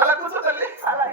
అలా కూర్చో తల్లి. అలా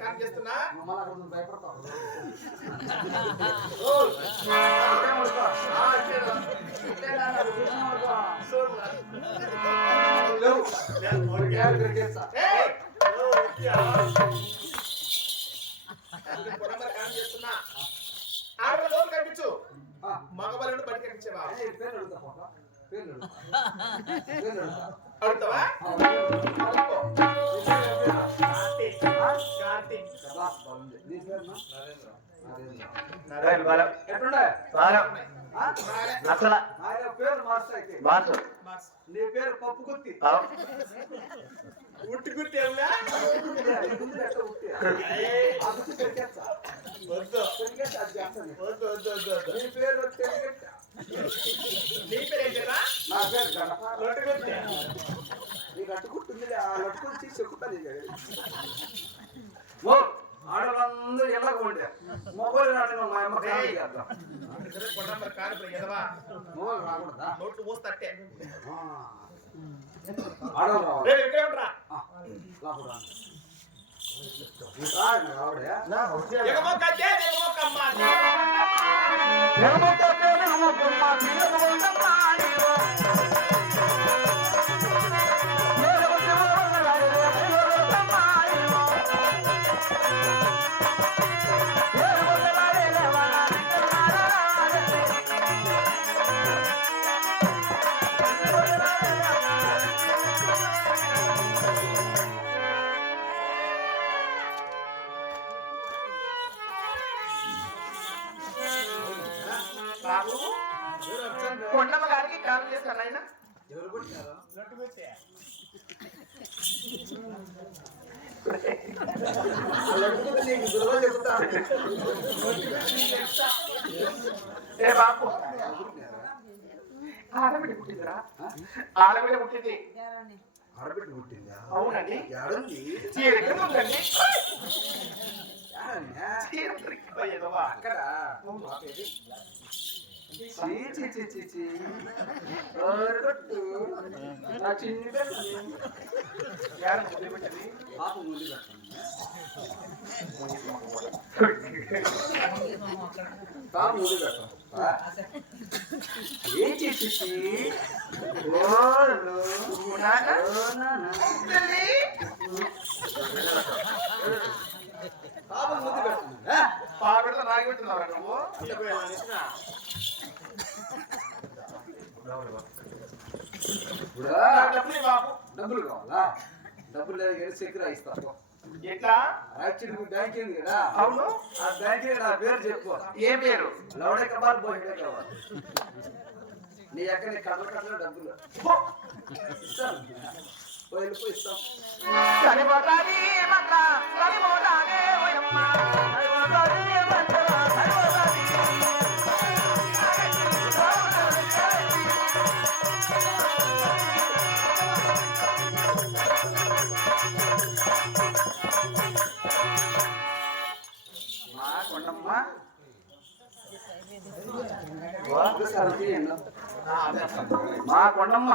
కనెక్ట్ చేస్తున్నా ఆడ లోన్ కనిపించు మగబలను అడుగుతావా నచ్చల బాసు నీ పేరు పప్పు గుత్తి. ఉట్టి గుత్తి నీ పేరు నీ పేరు ఏంటరా నా పేరు గణపతి నీకు అట్టుకుంటుందిలే ఆ లట్టుకుని తీసి ఎక్కుతాను ఓ. నోట్లు పోస్తట్టే ఎగమొక్క ఎగమొక్క నాకు కొండమ్మ గారికి కాల్ చేస్తాను ఆయన అవునండి. ఎక్కడుంది అక్కడ. నా చిన్ని ఏం చేసి డబ్బులు బాబు డబ్బులు కావాలా? డబ్బులు లేదు కానీ చక్కెర ఎట్లా? యాక్చువల్లీ బ్యాంక్ ఏంది కదా అవును. ఆ బ్యాంక్ నా పేరు చెప్పు. ఏ పేరు? లౌడే కబాల్ బోహిడే కబాల్ నీ ఎక్కడ కథల కథల డబ్బులు. ఇస్తాం. మా కొండమ్మ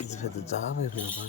ఇది పెద్ద జాబ్ అయిపోయింది